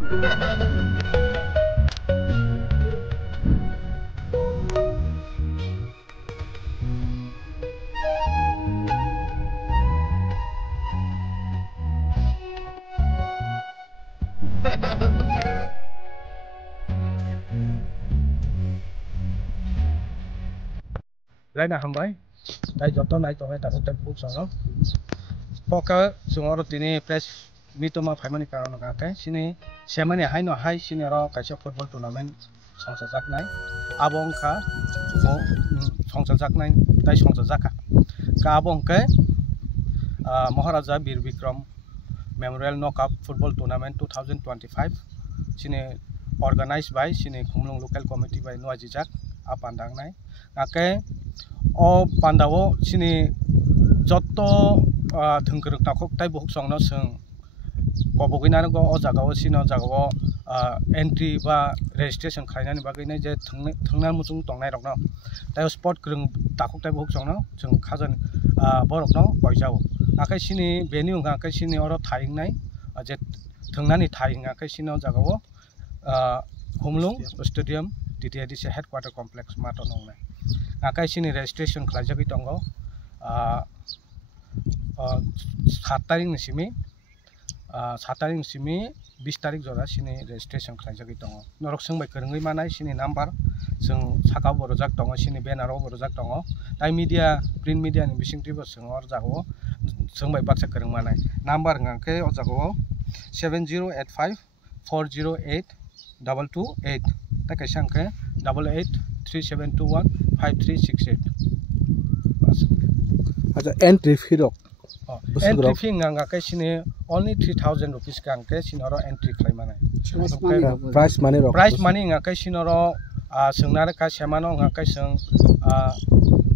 Lại nào không bay đây giọt tao này tao hay đặt trên phút sau poker chúng ở đây press mito mà phải mình cái nó cái sini xem này hay nó hay sini rồi cái chỗ football tournament song sạc này abong ka song sạc này đây song sạc ka abong cái Maharaja Bir Vikram Memorial Knockout Football Tournament 2025 sini organized by sini Khumlung Local Committee by Nuajijak apandang này cái o pandawo sini joto thungkruk takok tai buhuk songno sung kobogina go o jagao sino jagao entry ba registration khainani bagine je thungna muchung tongnai rokno tai sport krung takok tai buhuk songno sung khajan borok no poijao akai sini venue nga kai sini oro thaingnai je thungnani thainga kai sino jagao Khumlung Stadium DTIDC headquarter complex mato nongnai akai sini registration khlaijagui tongo 7 tarik ni simi 20 tarik jora sini registration khlaijagui tongo norok sungbai kwrungui manai sini number sung saka borojak tongo sini banner o borojak tongo tai media print media ni bisingtibo sung or jago sungbai baksa kwrung manai number ngake o jago 7085 408 228 ta kaisa angke 883721 5368 acha entry fee rok entry fee nga kai sini only 3000 rupees ka angke sinoro entry khlai manai price money nga kai sinoro sungnar ka semano nga kai sung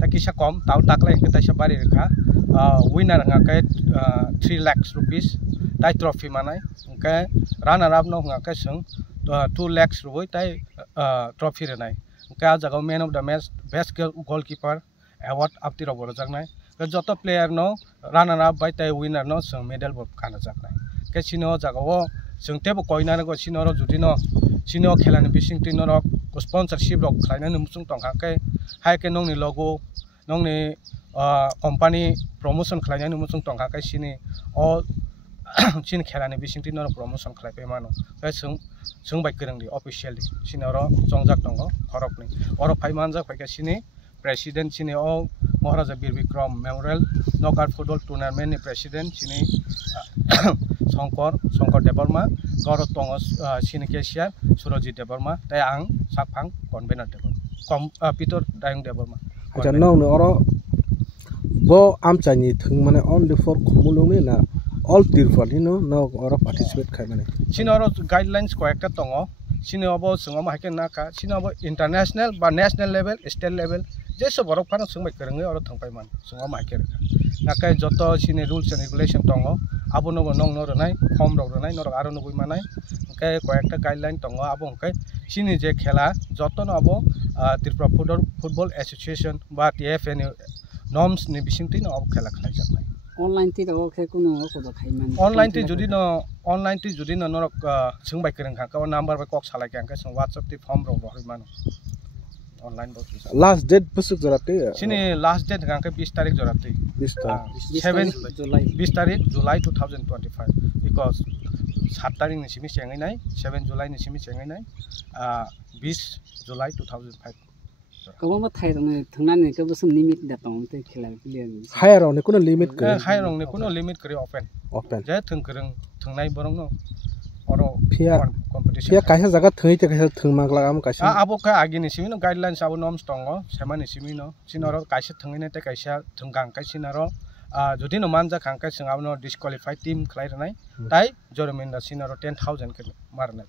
ta kisa kom tau taklai ke ta sabari rekha winner nga kai 3 lakhs rupees tai trophy manai angke runner up no nga kai sung 2 lakhs rubai tai trophy renai ka jaga man of the match best goalkeeper award apti ro borojak nai joto player no runner up by tai winner no sung medal bo kana jaknai ke sino jaga o sung tebo koina go sino ro judi no sino khelani bising tin ro sponsorship rok khlaina numsung tongkha ke hai ke nongni logo nongni company promotion khlaina numsung tongkha ke sini o sin khelani bising tin ro promotion khlai pe mano ke sung bai krang di officially sino ro jongjak tongo khorok ni oro phai manjak phai ke sini president sini o Maharaja Bir Vikram Memorial Knockout Football Tournament ni president sini Songkor Deborma Goro Tongos sini Kesia Surojit Deborma tai ang Sakphang convener Deborma Peter Dayung Deborma acha nong oro bo amchani thung mane only for Khumlung ni na all tirfali no oro participate khai mane sini oro guidelines ko ekta tongo sini obo sungoma haken naka sini obo international ba national level state level jeso borok phano sungbai krungai oro thongpai man sungoma haken nakai joto sini rules and regulation tongo abo no nong no ronai form rok ronai norok aro nugui manai kai koyekta guideline tongo abo kai sini je khela joto no abo Tripura Football Association ba TFN norms ni bisingti no abo khela khlaijak nai online ti dago khe kuno ko khaiman online ti judi no norok sungbai krung kha ka number ba kok salai ka sung WhatsApp ti form ro ro mano online bo last date busuk jorate sini last date ga ka 20 tarik jorate 20 tarik July 2025 because 7 tarik ni simi sengai nai 7 July ni simi sengai nai 20 July 2005 kawama thai rong thungnani ka busum limit da tong te khela player higher rong ne kuno limit kre higher rong ne kuno limit kre open je thungkrung thungnai borong no oro competition pia kaisa jaga thai te kaisa thungmagla am kaisa abo ka agi ni simi no guidelines abo norms tongo semani simi no sinoro kaisa thungai ne te kaisa thunggang kai sinaro jodi no manja khangkai singabno disqualified team khlai ranai tai jormin da sinaro 10000 ke marnai